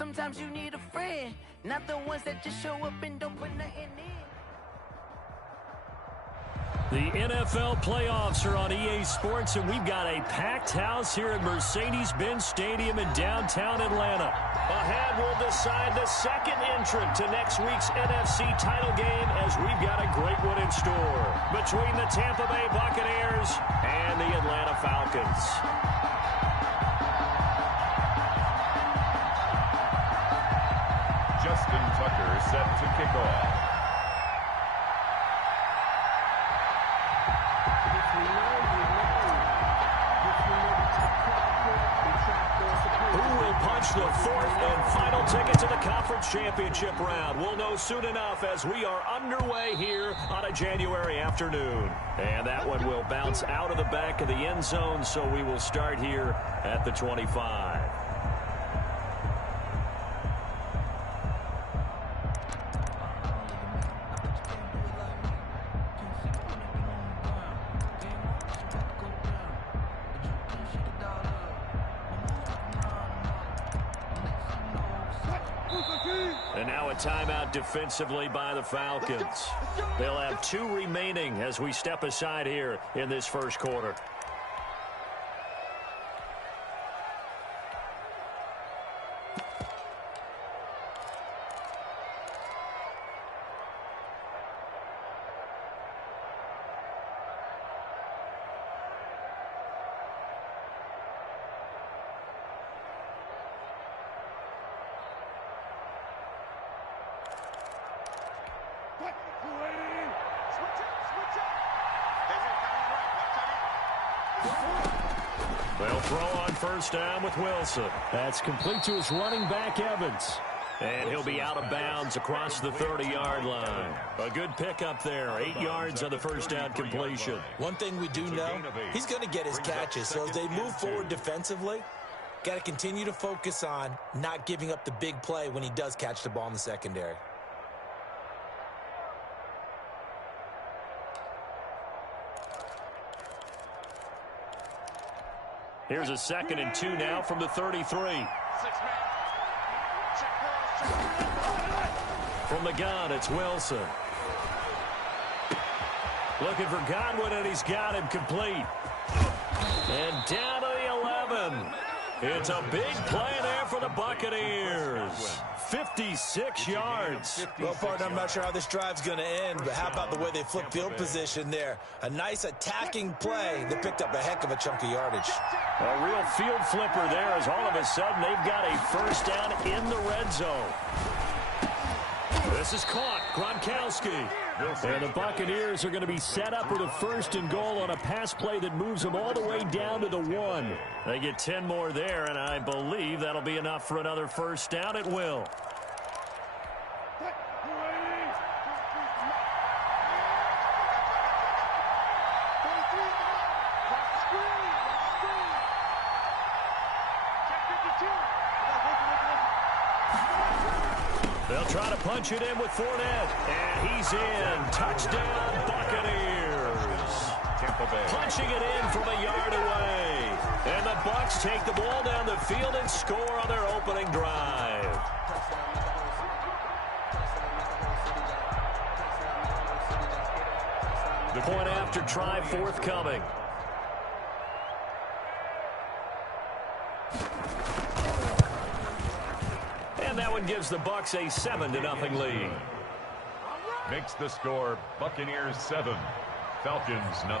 Sometimes you need a friend, not the ones that just show up and don't put nothing in. The NFL playoffs are on EA Sports, and we've got a packed house here at Mercedes-Benz Stadium in downtown Atlanta. Ahead, we'll decide the second entrant to next week's NFC title game, as we've got a great one in store between the Tampa Bay Buccaneers and the Atlanta Falcons. Justin Tucker set to kick off. Who will punch the fourth and final ticket to the conference championship round? We'll know soon enough as we are underway here on a January afternoon. And that one will bounce out of the back of the end zone, so we will start here at the 25. And now a timeout defensively by the Falcons. They'll have 2 remaining as we step aside here in this first quarter. They'll throw on first down with Wilson. That's complete to his running back, Evans. And he'll be out of bounds across the 30-yard line. A good pickup there. 8 yards on the first down completion. One thing we do know, he's going to get his catches. So as they move forward defensively, got to continue to focus on not giving up the big play when he does catch the ball in the secondary. Here's a 2nd and 2 now from the 33. From the gun, it's Wilson. Looking for Godwin, and he's got him complete. And down to the 11. It's a big play there for the Buccaneers. 56 yards. Well, partner, I'm not sure how this drive's going to end, but how about the way they flip field position there? A nice attacking play that picked up a heck of a chunk of yardage. A real field flipper there, as all of a sudden they've got a first down in the red zone. This is caught. Gronkowski. And the Buccaneers are going to be set up with a 1st and goal on a pass play that moves them all the way down to the 1. They get 10 more there, and I believe that'll be enough for another first down. It will. They'll try to punch it in with Fournette. And he's in. Touchdown, Buccaneers. Tampa Bay. Punching it in from a yard away. And the Bucs take the ball down the field and score on their opening drive. The point after try forthcoming. And that one gives the Bucs a 7-0 lead. Makes the score Buccaneers 7, Falcons 0.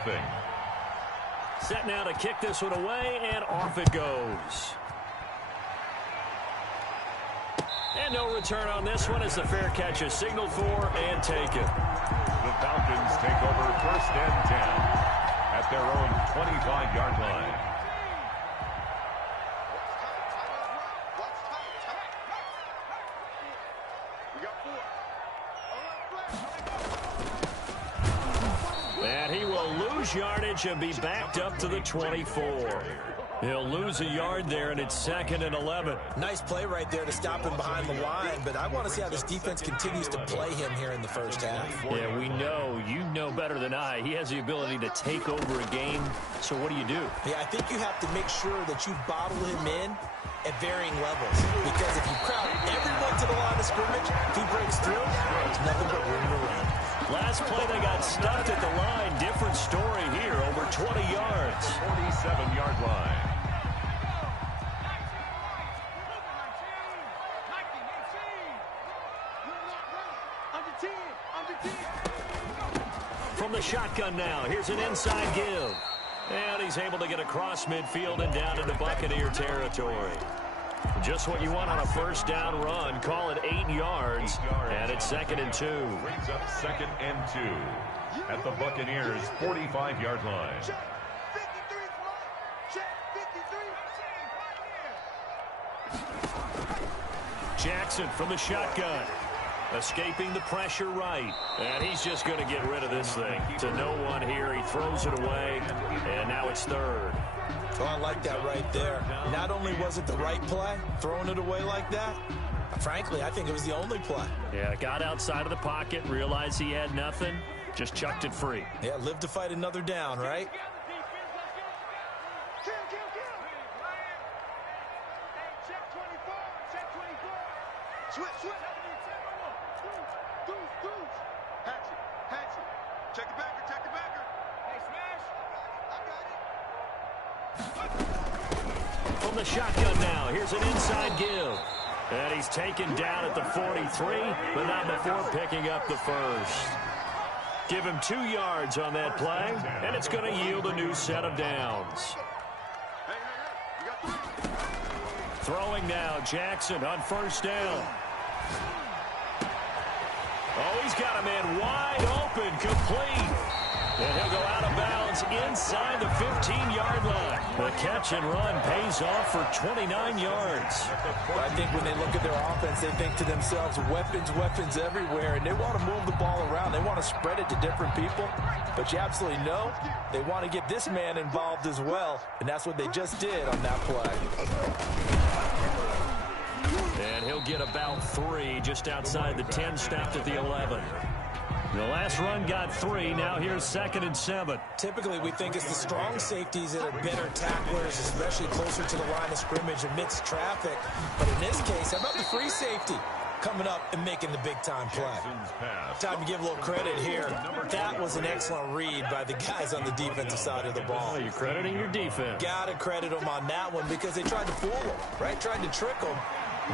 Set now to kick this one away, and off it goes. And no return on this one as the fair catch is signaled for and taken. The Falcons take over 1st and 10 at their own 25-yard line. And he will lose yardage and be backed up to the 24. He'll lose a yard there, and it's 2nd and 11. Nice play right there to stop him behind the line, but I want to see how this defense continues to play him here in the first half. Yeah, we know. You know better than I. He has the ability to take over a game. So what do? Yeah, I think you have to make sure that you bottle him in at varying levels. Because if you crowd everyone to the line of scrimmage, if he breaks through, there's nothing but room to run. Last play, they got stuffed at the line. Different story here, over 20 yards. 47-yard line. From the shotgun now, here's an inside give. And he's able to get across midfield and down into Buccaneer territory. Just what you want on a first down run. Call it 8 yards, and it's 2nd and 2. Brings up 2nd and 2 at the Buccaneers' 45-yard line. Jackson from the shotgun. Escaping the pressure right. And he's just going to get rid of this thing. To no one here. He throws it away. And now it's 3rd. Oh, I like that right there. Not only was it the right play, throwing it away like that, frankly, I think it was the only play. Yeah, got outside of the pocket, realized he had nothing, just chucked it free. Yeah, live to fight another down, right? From the shotgun now, here's an inside give. And he's taken down at the 43, but not before picking up the first. Give him 2 yards on that play, and it's going to yield a new set of downs. Throwing now, Jackson on first down. Oh, he's got a man wide open, complete. And he'll go out of bounds inside the 15-yard line. The catch and run pays off for 29 yards. I think when they look at their offense, they think to themselves, weapons, weapons everywhere, and they want to move the ball around. They want to spread it to different people. But you absolutely know they want to get this man involved as well, and that's what they just did on that play. And he'll get about 3 just outside the 10, stopped at the 11. The last run got 3. Now here's 2nd and 7. Typically, we think it's the strong safeties that are better tacklers, especially closer to the line of scrimmage amidst traffic. But in this case, how about the free safety coming up and making the big-time play? Time to give a little credit here. That was an excellent read by the guys on the defensive side of the ball. Oh, you're crediting your defense. Got to credit them on that one because they tried to fool them, right? Tried to trick them.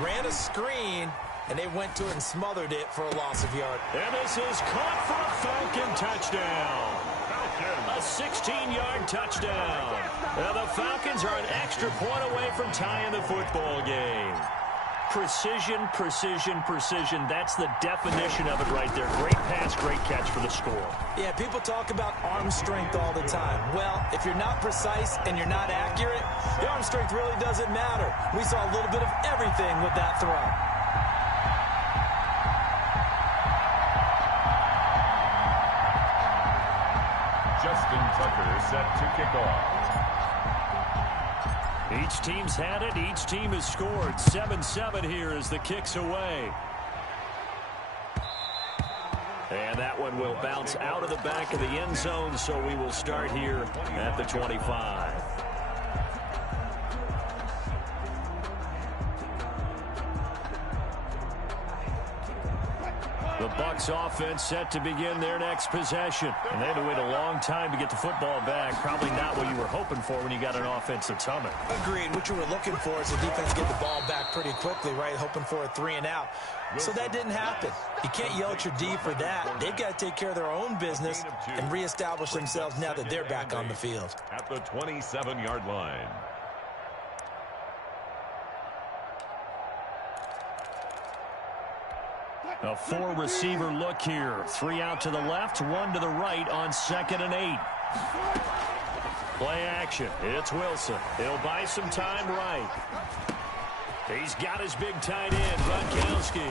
Ran a screen, and they went to it and smothered it for a loss of yard. And this is caught for a Falcon touchdown. A 16-yard touchdown. Now the Falcons are an extra point away from tying the football game. Precision, precision, precision. That's the definition of it right there. Great pass, great catch for the score. Yeah, people talk about arm strength all the time. Well, if you're not precise and you're not accurate, the arm strength really doesn't matter. We saw a little bit of everything with that throw. Justin Tucker set to kick off. Each team's had it. Each team has scored. 7-7 here as the kick's away. And that one will bounce out of the back of the end zone, so we will start here at the 25. The Bucs offense set to begin their next possession. And they had to wait a long time to get the football back. Probably not what you were hoping for when you got an offense that's humming. Agreed. What you were looking for is the defense get the ball back pretty quickly, right? Hoping for a 3 and out. So that didn't happen. You can't yell at your D for that. They've got to take care of their own business and reestablish themselves now that they're back on the field. At the 27-yard line. A 4-receiver look here. 3 out to the left, 1 to the right on 2nd and 8. Play action. It's Wilson. He'll buy some time right. He's got his big tight end, Gronkowski.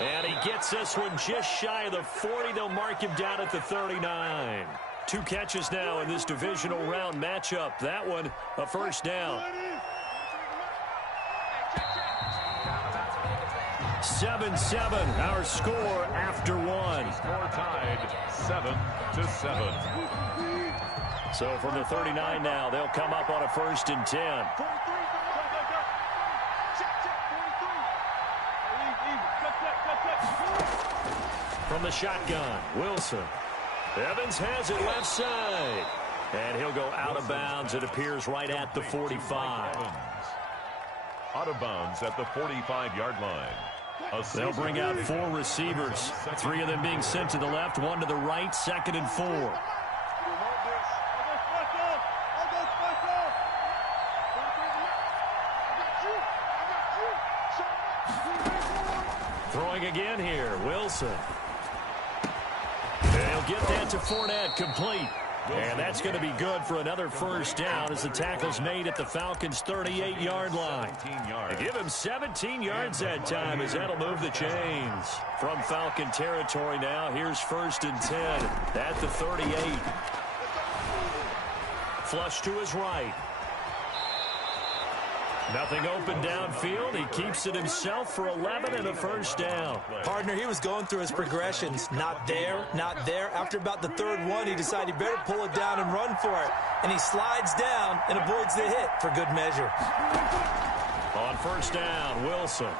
And he gets this one just shy of the 40. They'll mark him down at the 39. 2 catches now in this divisional round matchup. That one, a first down. 7-7, our score after 1. Score tied 7-7. So from the 39 now, they'll come up on a 1st and 10. From the shotgun, Wilson. Evans has it left side. And he'll go out of bounds. It appears right at the 45. Out of bounds at the 45-yard line. They'll bring out 4 receivers. 3 of them being sent to the left, 1 to the right, 2nd and 4. Throwing again here, Wilson. They'll get that to Fournette, complete. And that's going to be good for another first down as the tackle's made at the Falcons' 38-yard line. They give him 17 yards that time as that'll move the chains. From Falcon territory now, here's 1st and 10 at the 38. Flush to his right. Nothing open downfield. He keeps it himself for 11 and a first down. Partner, he was going through his progressions. Not there, not there. After about the 3rd one, he decided he better pull it down and run for it. And he slides down and avoids the hit for good measure. On first down, Wilson.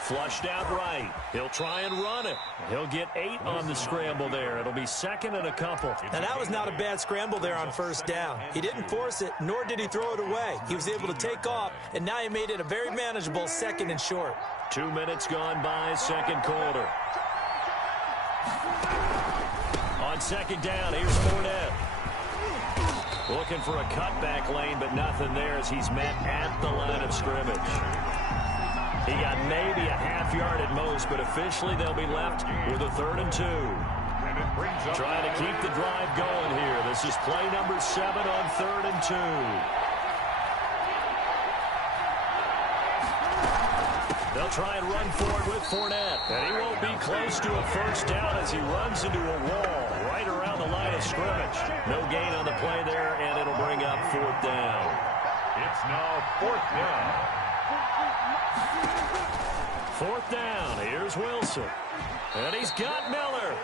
Flushed out right. He'll try and run it. He'll get 8 on the scramble there. It'll be 2nd and a couple. Now, that was not a bad scramble there on first down. He didn't force it, nor did he throw it away. He was able to take off, and now he made it a very manageable 2nd and short. 2 minutes gone by, 2nd quarter. On 2nd down, here's Fournette. Looking for a cutback lane, but nothing there as he's met at the line of scrimmage. He got maybe a half yard at most, but officially they'll be left with a 3rd and 2. Trying to keep the drive going here. This is play number 7 on 3rd and 2. They'll try and run for it with Fournette. And he won't be close to a first down as he runs into a wall right around the line of scrimmage. No gain on the play there, and it'll bring up 4th down. It's now 4th down. 4th down, here's Wilson. And he's got Miller.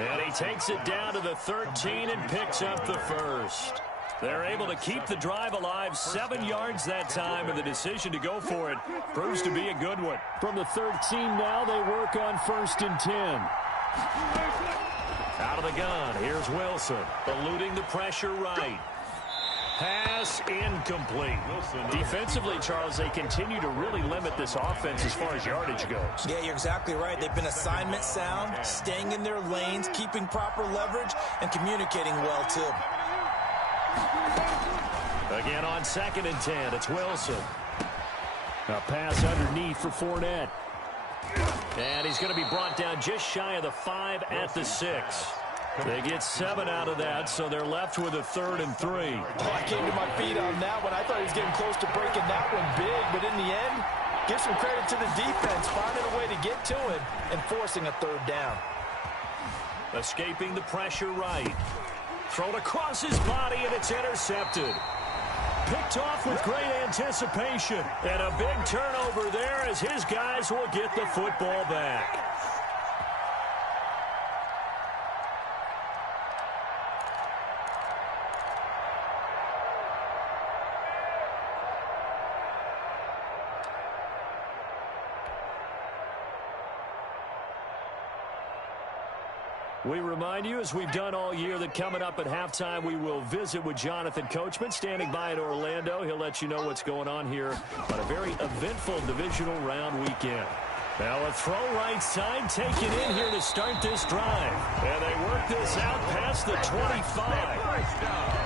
And he takes it down to the 13 and picks up the first. They're able to keep the drive alive, 7 yards that time, and the decision to go for it proves to be a good one. From the 13 now, they work on 1st and 10. Out of the gun, here's Wilson, eluding the pressure right. Pass incomplete. Defensively, Charles, they continue to really limit this offense as far as yardage goes. Yeah, you're exactly right. They've been assignment sound, staying in their lanes, keeping proper leverage, and communicating well, too. Again on 2nd and 10, it's Wilson. A pass underneath for Fournette. And he's going to be brought down just shy of the 5 at the 6. They get 7 out of that, so they're left with a 3rd and 3. Oh, I came to my feet on that one. I thought he was getting close to breaking that one big, but in the end, give some credit to the defense, finding a way to get to him and forcing a 3rd down. Escaping the pressure right. Thrown across his body, and it's intercepted. Picked off with great anticipation. And a big turnover there as his guys will get the football back. We remind you, as we've done all year, that coming up at halftime, we will visit with Jonathan Coachman, standing by in Orlando. He'll let you know what's going on here on a very eventful divisional round weekend. Now a throw right side taken in here to start this drive. And they work this out past the 25.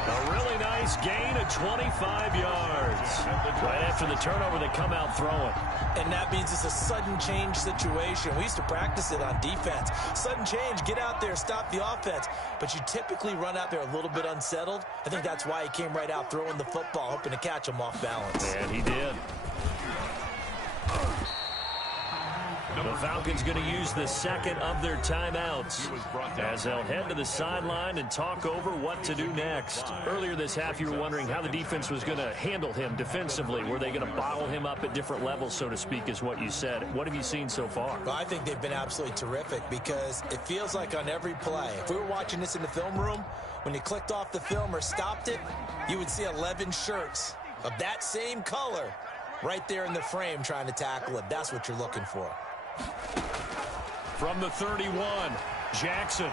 A really nice gain of 25 yards. Right after the turnover, they come out throwing. And that means it's a sudden change situation. We used to practice it on defense. Sudden change, get out there, stop the offense. But you typically run out there a little bit unsettled. I think that's why he came right out throwing the football, hoping to catch him off balance. And he did. The Falcons going to use the second of their timeouts as they'll head to the sideline and talk over what to do next. Earlier this half, you were wondering how the defense was going to handle him defensively. Were they going to bottle him up at different levels, so to speak, is what you said. What have you seen so far? Well, I think they've been absolutely terrific because it feels like on every play, if we were watching this in the film room, when you clicked off the film or stopped it, you would see 11 shirts of that same color right there in the frame trying to tackle it. That's what you're looking for. from the 31. Jackson.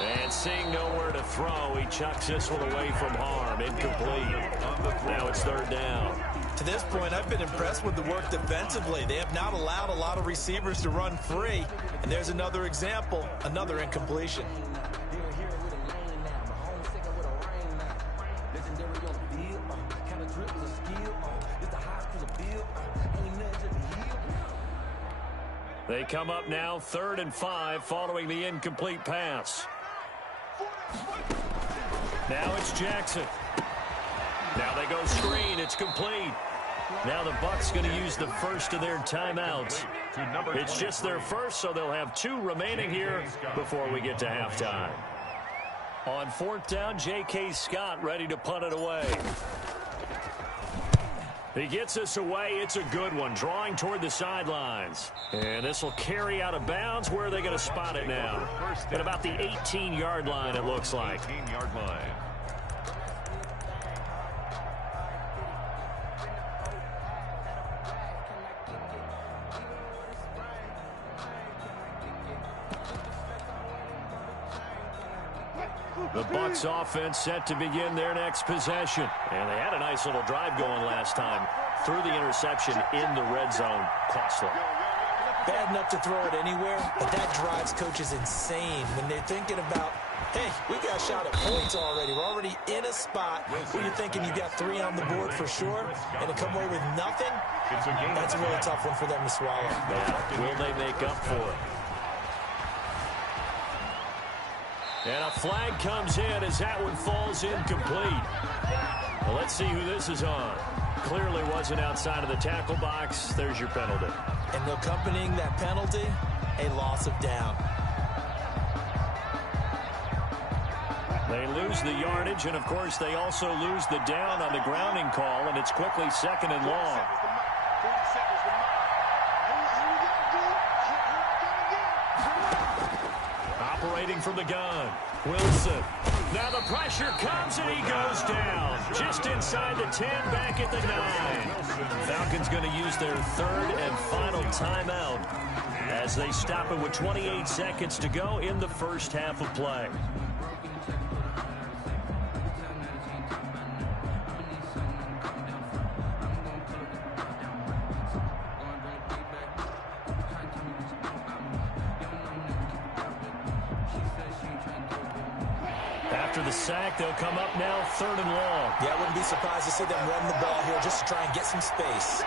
And seeing nowhere to throw, he chucks this one away from harm. Incomplete. Now it's third down. To this point, I've been impressed with the work defensively. They have not allowed a lot of receivers to run free. And there's another example, another incompletion. They come up now 3rd and 5 following the incomplete pass. Now it's Jackson. Now they go screen. It's complete. Now the Bucs going to use the first of their timeouts. It's just their first, so they'll have 2 remaining here before we get to halftime. On 4th down, J.K. Scott ready to punt it away. He gets us away. It's a good one, drawing toward the sidelines. And this will carry out of bounds. Where are they going to spot it now? At about the 18-yard line, it looks like. 18-yard line. The Bucs offense set to begin their next possession. And they had a nice little drive going last time. Through the interception in the red zone. Costly. Bad enough to throw it anywhere, but that drives coaches insane when they're thinking about, hey, we got a shot at points already. We're already in a spot where you're thinking you got 3 on the board for sure, and to come away with nothing, that's a really tough one for them to swallow. Yeah. Will they make up for it? And a flag comes in as that one falls incomplete. Well, let's see who this is on. Clearly wasn't outside of the tackle box. There's your penalty. And accompanying that penalty, a loss of down. They lose the yardage, and, of course, they also lose the down on the grounding call, and it's quickly 2nd and long. Operating from the gun, Wilson. Now the pressure comes, and he goes down. Just inside the 10, back at the 9. Falcons going to use their 3rd and final timeout as they stop it with 28 seconds to go in the first half of play. After the sack, they'll come up now 3rd and long. Yeah, I wouldn't be surprised to see them run the ball here just to try and get some space.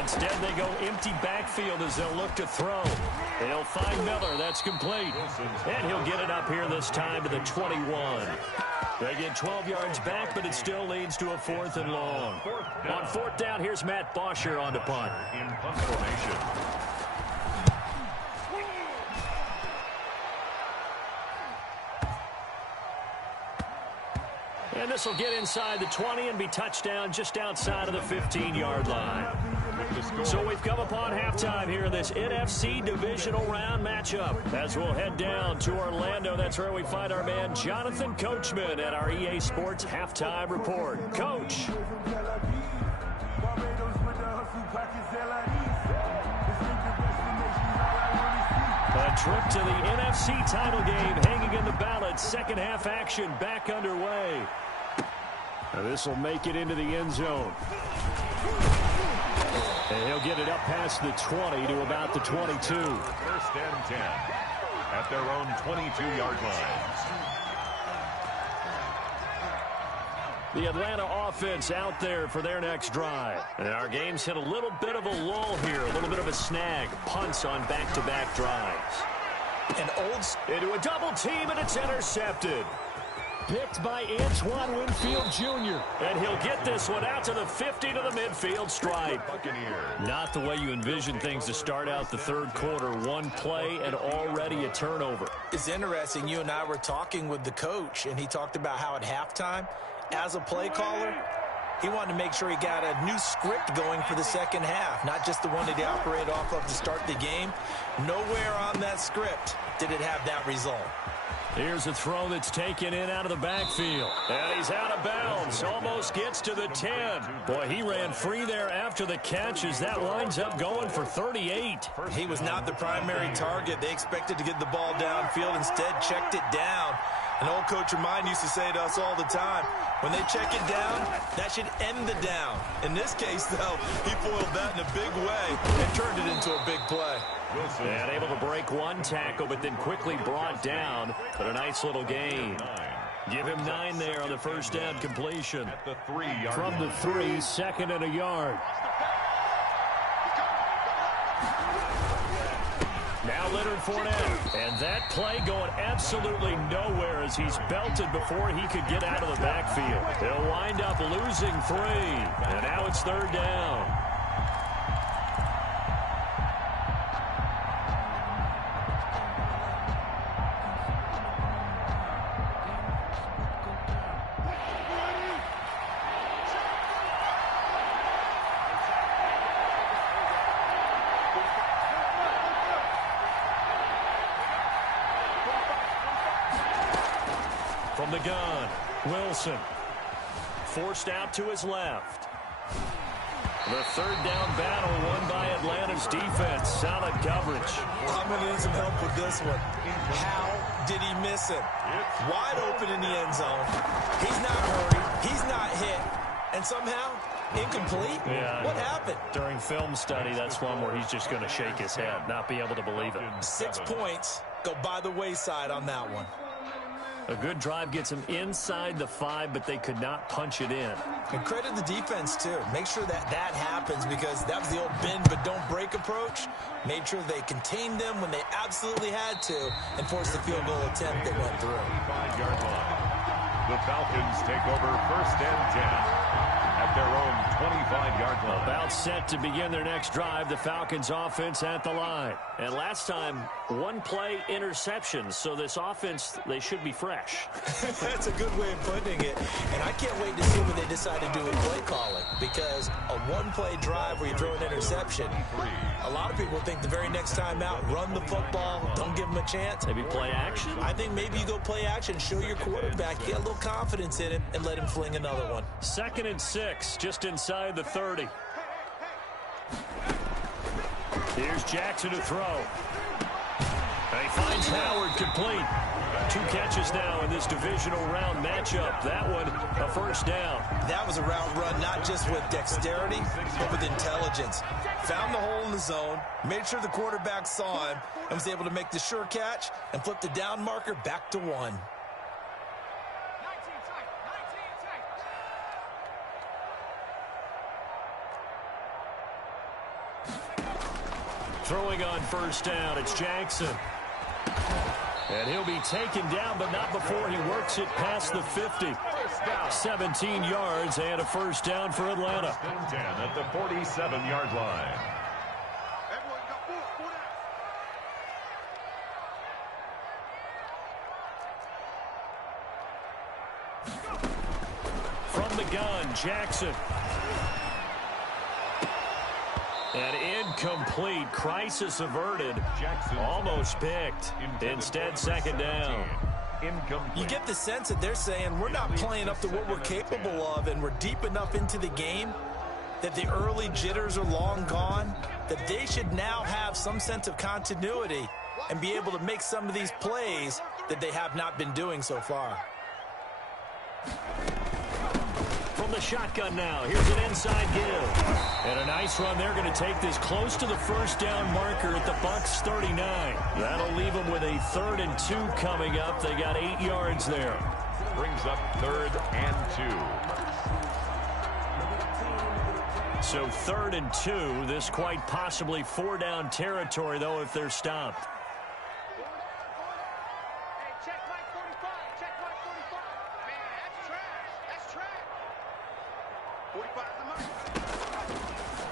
Instead, they go empty backfield as they'll look to throw. They'll find Miller. That's complete. And he'll get it up here this time to the 21. They get 12 yards back, but it still leads to a 4th and long. On 4th down, here's Matt Bosher on the punt. In punt formation. And this will get inside the 20 and be touchdown just outside of the 15-yard line. So we've come upon halftime here in this NFC divisional round matchup. As we'll head down to Orlando, that's where we find our man Jonathan Coachman at our EA Sports Halftime Report. Coach. A trip to the NFC title game hanging in the balance. Second half action back underway. Now this will make it into the end zone. And he'll get it up past the 20 to about the 22. 1st and 10 at their own 22-yard line. The Atlanta offense out there for their next drive. And our game's hit a little bit of a lull here, a little bit of a snag. Punts on back-to-back drives. Into a double team, and it's intercepted. Picked by Antoine Winfield Jr. And he'll get this one out to the 50 to the midfield stripe. Not the way you envision things to start out the 3rd quarter. One play and already a turnover. It's interesting. You and I were talking with the coach, and he talked about how at halftime, as a play caller, He wanted to make sure he got a new script going for the second half, not just the one that he operated off of to start the game. Nowhere on that script did it have that result. Here's a throw that's taken in out of the backfield. And he's out of bounds. Almost gets to the 10. Boy, he ran free there after the catch as that winds up going for 38. He was not the primary target. They expected to get the ball downfield. Instead, checked it down. An old coach of mine used to say to us all the time, when they check it down, that should end the down. In this case, though, he foiled that in a big way and turned it into a big play. And able to break one tackle, but then quickly brought down. But a nice little gain. Give him 9 there on the first down completion. From the 3, second and a yard. Now Leonard Fournette. And that play going absolutely nowhere as he's belted before he could get out of the backfield. He'll wind up losing 3. And now it's third down. From the gun, Wilson. Forced out to his left. The third down battle won by Atlanta's defense. Solid coverage. I'm going to need some help with this one. How did he miss him? Wide open in the end zone. He's not hurried. He's not hit. And somehow, incomplete? Yeah. What happened? During film study, that's one where he's just going to shake his head, not be able to believe it. 6 points go by the wayside on that one. A good drive gets him inside the 5, but they could not punch it in. And credit the defense, too. Make sure that happens because that was the old bend but don't break approach. Made sure they contained them when they absolutely had to and forced the field goal attempt that went through. 5-yard line. The Falcons take over first and 10. At their own 25-yard line. About set to begin their next drive. The Falcons offense at the line. And last time, 1-play interception. So this offense, they should be fresh. That's a good way of putting it. And I can't wait to see what they decide to do with play calling. Because a 1-play drive where you throw an interception, a lot of people think the very next time out, run the football, don't give them a chance. Maybe play action? I think maybe you go play action, show your quarterback, get a little confidence in him, and let him fling another one. 2nd and 6, just inside the 30. Here's Jackson to throw. And he finds Howard complete. 2 catches now in this divisional round matchup. That one, a first down. That was a route run, not just with dexterity, but with intelligence. Found the hole in the zone, made sure the quarterback saw him, and was able to make the sure catch and flip the down marker back to 1. Throwing on first down, it's Jackson. And he'll be taken down, but not before he works it past the 50. 17 yards and a first down for Atlanta. 10 at the 47-yard line. From the gun, Jackson. And incomplete. Crisis averted. Jackson Almost picked. Instead, second down. You get the sense that they're saying we're not playing up to what we're capable of, and we're deep enough into the game that the early jitters are long gone, that they should now have some sense of continuity and be able to make some of these plays that they have not been doing so far. From the shotgun now, here's an inside give. And a nice run. They're going to take this close to the first down marker at the Bucs 39. That'll leave them with a 3rd and 2 coming up. They got 8 yards there. Brings up 3rd and 2. So 3rd and 2. This quite possibly 4-down territory, though, if they're stopped.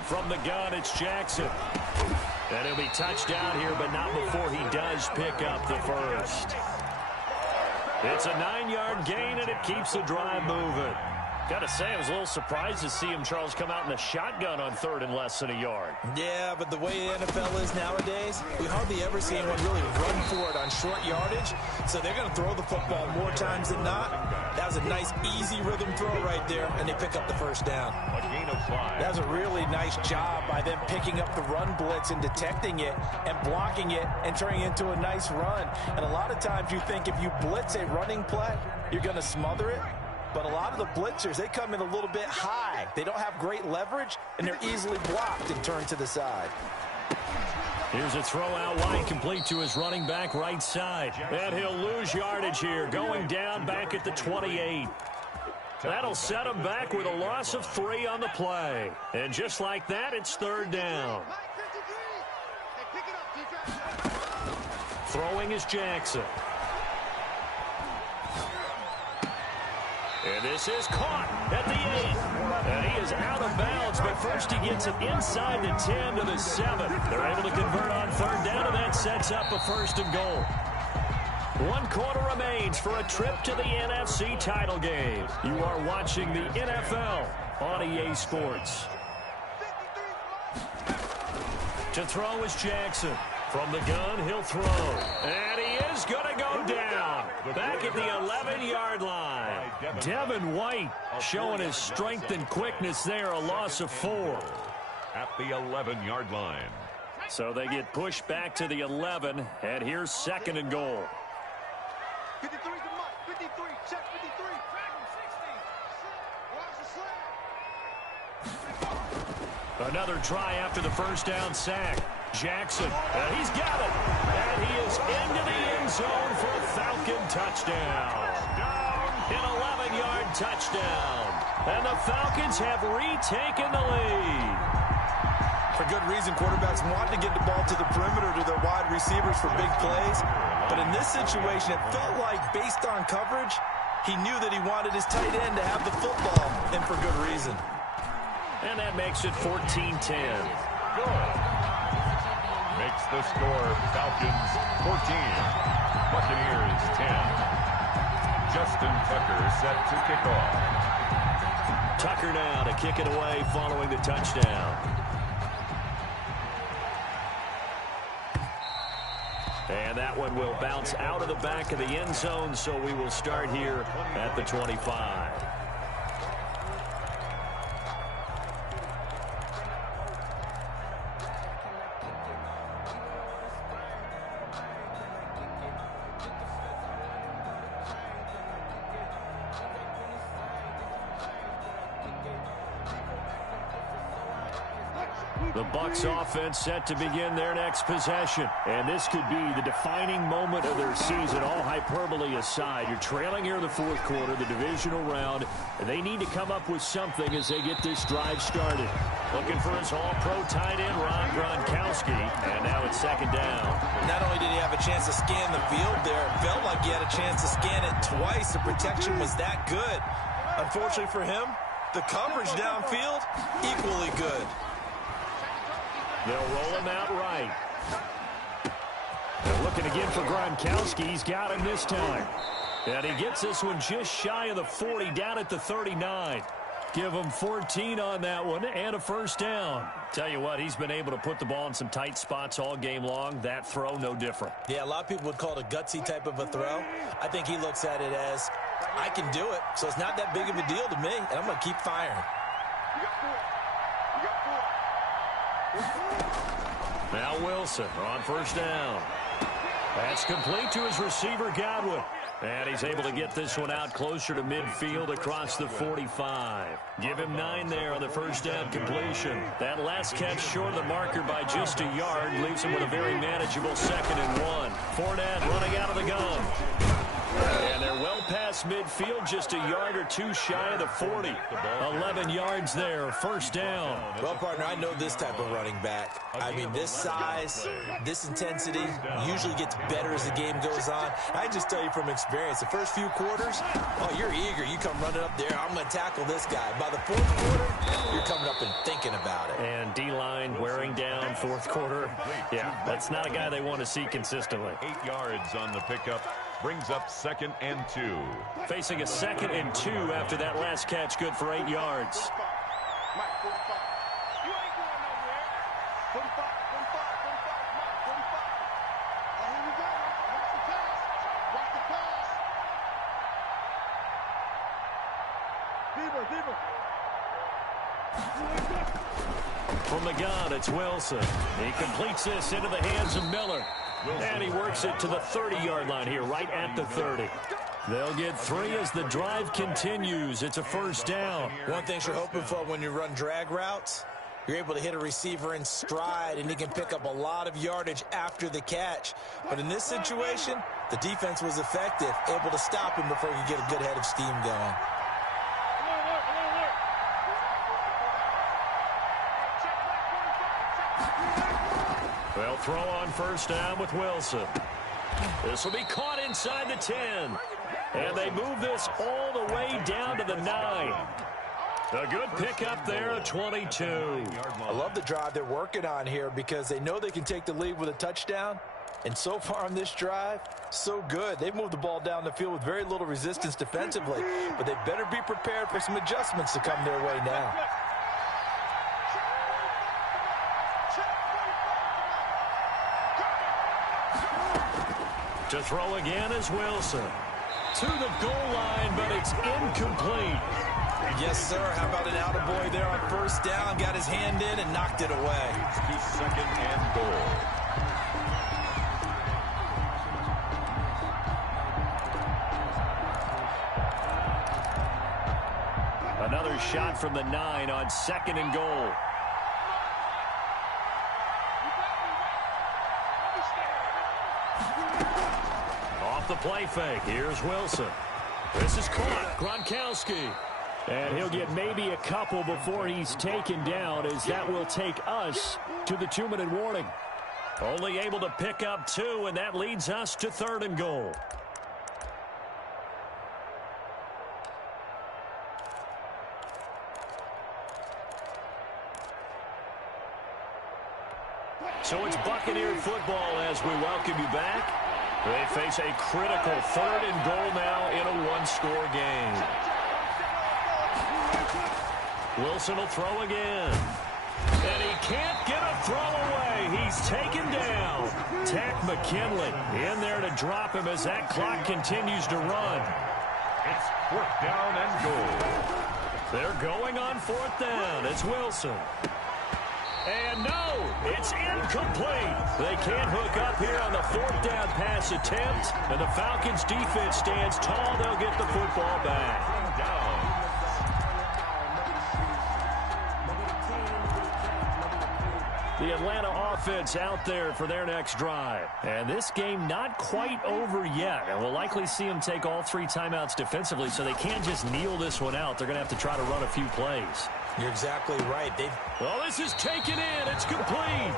From the gun, it's Jackson. And he'll be touched down here, but not before he does pick up the first. It's a 9-yard gain, and it keeps the drive moving. Got to say, I was a little surprised to see him, Charles, come out in a shotgun on 3rd and less than a yard. Yeah, but the way the NFL is nowadays, we hardly ever see anyone really run for it on short yardage. So they're going to throw the football more times than not. That was a nice, easy rhythm throw right there, and they pick up the first down. A gain of 5. That was a really nice job by them picking up the run blitz and detecting it and blocking it and turning it into a nice run. And a lot of times you think if you blitz a running play, you're going to smother it. But a lot of the blitzers, they come in a little bit high. They don't have great leverage, and they're easily blocked and turned to the side. Here's a throw out wide, complete to his running back right side. And he'll lose yardage here, going down back at the 28. That'll set him back with a loss of 3 on the play. And just like that, it's 3rd down. Throwing is Jackson. And this is caught at the 8. And he is out of bounds, but first he gets it inside the 10 to the 7. They're able to convert on 3rd down, and that sets up a 1st and goal. 1 quarter remains for a trip to the NFC title game. You are watching the NFL on EA Sports. To throw is Jackson. From the gun, he'll throw. And he is going to go down. Back at the 11-yard line. Devin White showing his strength and quickness there. A loss of 4. At the 11-yard line. So they get pushed back to the 11. And here's 2nd and goal. 53 to Mike. 53. Check 53. Drag him 60. Another try after the first down sack. Jackson, and he's got it. And he is into the end zone for a Falcon touchdown. An 11-yard touchdown. And the Falcons have retaken the lead. For good reason, quarterbacks want to get the ball to the perimeter to their wide receivers for big plays. But in this situation, it felt like based on coverage, he knew that he wanted his tight end to have the football, and for good reason. And that makes it 14-10. Makes the score Falcons 14, Buccaneers 10. Justin Tucker set to kick off. Tucker now to kick it away following the touchdown. And that one will bounce out of the back of the end zone, so we will start here at the 25. The Bucs offense set to begin their next possession. And this could be the defining moment of their season, all hyperbole aside. You're trailing here in the 4th quarter, the divisional round, and they need to come up with something as they get this drive started. Looking for his all-pro tight end, Ron Gronkowski, and now it's 2nd down. Not only did he have a chance to scan the field there, it felt like he had a chance to scan it twice. The protection was that good. Unfortunately for him, the coverage downfield, equally good. They'll roll him out right. They're looking again for Gronkowski. He's got him this time. And he gets this one just shy of the 40, down at the 39. Give him 14 on that one and a 1st down. Tell you what, he's been able to put the ball in some tight spots all game long. That throw, no different. Yeah, a lot of people would call it a gutsy type of a throw. I think he looks at it as, I can do it, so it's not that big of a deal to me, and I'm going to keep firing. You got 4. You got 4. Now Wilson on 1st down. That's complete to his receiver, Godwin. And he's able to get this one out closer to midfield across the 45. Give him 9 there on the 1st down completion. That last catch short of the marker by just a yard leaves him with a very manageable 2nd and 1. Fournette running out of the gun. And they're well past midfield, just a yard or 2 shy of the 40. 11 yards there, 1st down. Well, partner, I know this type of running back. I mean, this size, this intensity usually gets better as the game goes on. I just tell you from experience, the first few quarters, oh, you're eager. You come running up there, I'm going to tackle this guy. By the 4th quarter, you're coming up and thinking about it. And D-line wearing down 4th quarter. Yeah, that's not a guy they want to see consistently. 8 yards on the pickup Brings up 2nd and 2. Facing a 2nd and 2 after that last catch, good for 8 yards. Mike, 45. You ain't going nowhere. 45, 45, 45, Mike, 45. Oh, here we go. Watch the pass. Watch the pass. Deeper. From the gun, it's Wilson. He completes this into the hands of Miller. And he works it to the 30-yard line here, right at the 30. They'll get 3 as the drive continues. It's a first down. One thing you're hoping for when you run drag routes, you're able to hit a receiver in stride, and he can pick up a lot of yardage after the catch. But in this situation, the defense was effective, able to stop him before he could get a good head of steam going. They'll throw on first down with Wilson. This will be caught inside the 10. And they move this all the way down to the 9. A good pickup there at 22. I love the drive they're working on here because they know they can take the lead with a touchdown. And so far on this drive, so good. They've moved the ball down the field with very little resistance defensively. But they better be prepared for some adjustments to come their way now. To throw again is Wilson. To the goal line, but it's incomplete. Yes, sir. How about an attaboy there on first down? Got his hand in and knocked it away. To 2nd and goal. Another shot from the 9 on 2nd and goal. Off the play fake. Here's Wilson. This is caught. Gronkowski. And he'll get maybe a couple before he's taken down, as that will take us to the 2-minute warning. Only able to pick up 2, and that leads us to 3rd and goal. So it's Buccaneer football as we welcome you back. They face a critical 3rd and goal now in a 1-score game. Wilson will throw again. And he can't get a throw away. He's taken down. Tack McKinley in there to drop him as that clock continues to run. It's 4th down and goal. They're going on 4th down. It's Wilson. And no, it's incomplete. They can't hook up here on the 4th down pass attempt. And the Falcons defense stands tall. They'll get the football back. Down. The Atlanta offense out there for their next drive. And this game not quite over yet. And we'll likely see them take all 3 timeouts defensively, so they can't just kneel this one out. They're going to have to try to run a few plays. You're exactly right. Well, this is taken in. It's complete.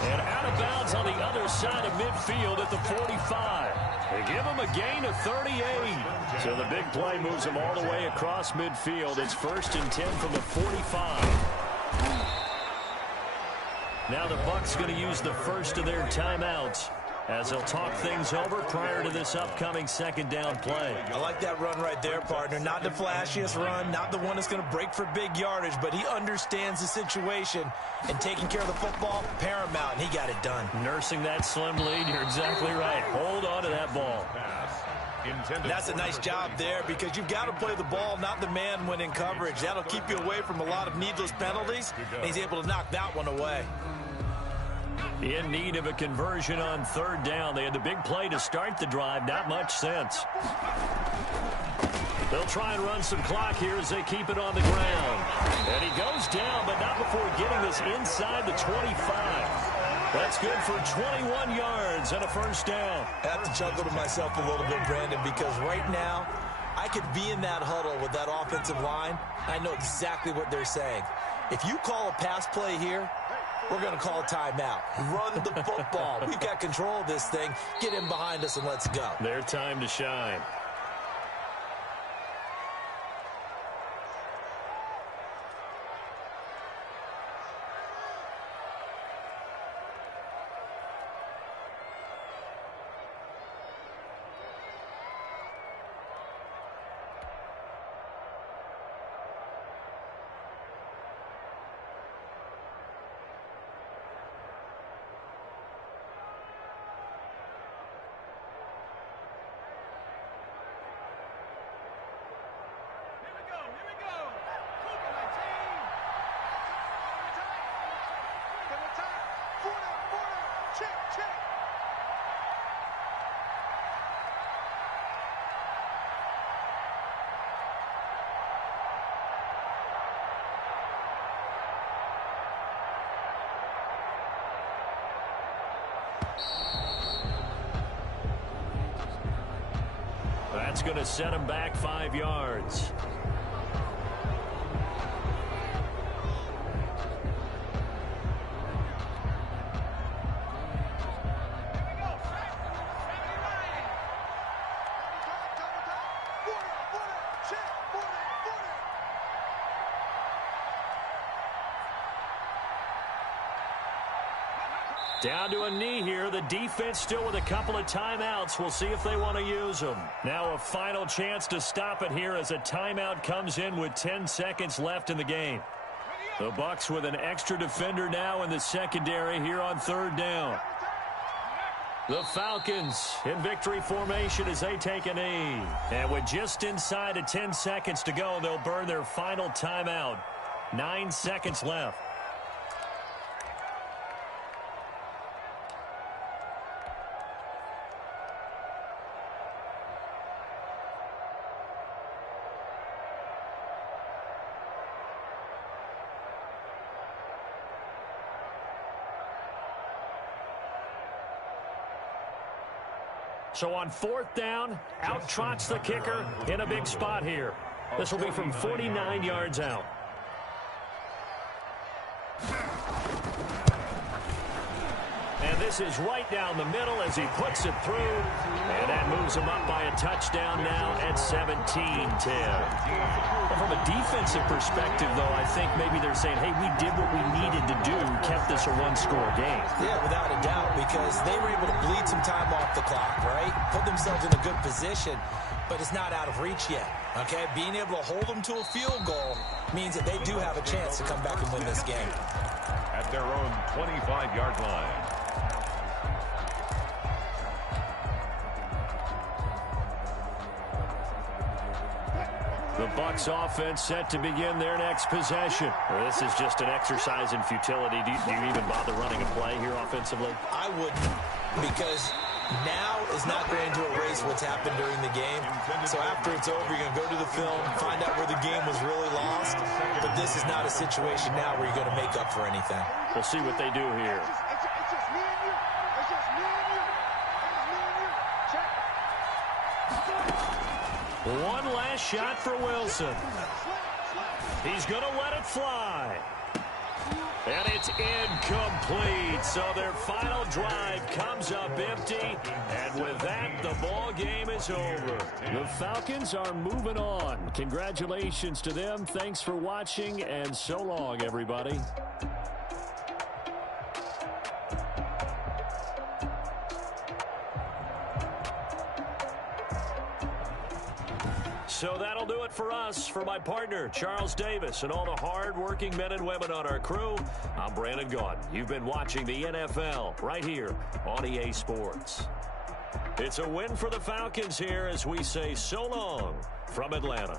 And out of bounds on the other side of midfield at the 45. They give them a gain of 38. So the big play moves them all the way across midfield. It's 1st and 10 from the 45. Now the Bucs going to use the first of their timeouts as they'll talk things over prior to this upcoming 2nd down play. I like that run right there, partner. Not the flashiest run, not the one that's going to break for big yardage, but he understands the situation, and taking care of the football, paramount, and he got it done. Nursing that slim lead, you're exactly right. Hold on to that ball. That's a nice job there because you've got to play the ball, not the man when in coverage. That'll keep you away from a lot of needless penalties, and he's able to knock that one away. In need of a conversion on 3rd down. They had the big play to start the drive. Not much sense. They'll try and run some clock here as they keep it on the ground. And he goes down, but not before getting this inside the 25. That's good for 21 yards and a first down. I have to chuckle to myself a little bit, Brandon, because right now I could be in that huddle with that offensive line. I know exactly what they're saying. If you call a pass play here, we're going to call a timeout. Run the football. We've got control of this thing. Get in behind us and let's go. Their time to shine. check. That's going to set him back 5 yards. Down to a knee here. The defense still with a couple of timeouts. We'll see if they want to use them. Now a final chance to stop it here as a timeout comes in with 10 seconds left in the game. The Bucs with an extra defender now in the secondary here on 3rd down. The Falcons in victory formation as they take a knee. And with just inside of 10 seconds to go, they'll burn their final timeout. 9 seconds left. So on 4th down, out trots the kicker in a big spot here. This will be from 49 yards out. And this is right down the middle as he puts it through. And that moves him up by a touchdown now at 17-10. Well, from a defensive perspective, though, I think maybe they're saying, hey, we did what we needed to do, kept this a one-score game. Yeah, without a doubt, because they were able to bleed some time off the clock, right? Put themselves in a good position, but it's not out of reach yet, okay? Being able to hold them to a field goal means that they do have a chance to come back and win this game. At their own 25-yard line. The Bucs offense set to begin their next possession. Well, this is just an exercise in futility. Do you even bother running a play here offensively? I wouldn't, because now is not going to erase what's happened during the game. So after it's over, you're going to go to the film, find out where the game was really lost. But this is not a situation now where you're going to make up for anything. We'll see what they do here. It's just me and you. It's just me and you. It's me and you. Check. One last shot for Wilson. He's going to let it fly. And it's incomplete. So their final drive comes up empty. And with that, the ball game is over. The Falcons are moving on. Congratulations to them. Thanks for watching, and so long, everybody. So that'll do it for us. For my partner, Charles Davis, and all the hard-working men and women on our crew, I'm Brandon Gaudin. You've been watching the NFL right here on EA Sports. It's a win for the Falcons here as we say so long from Atlanta.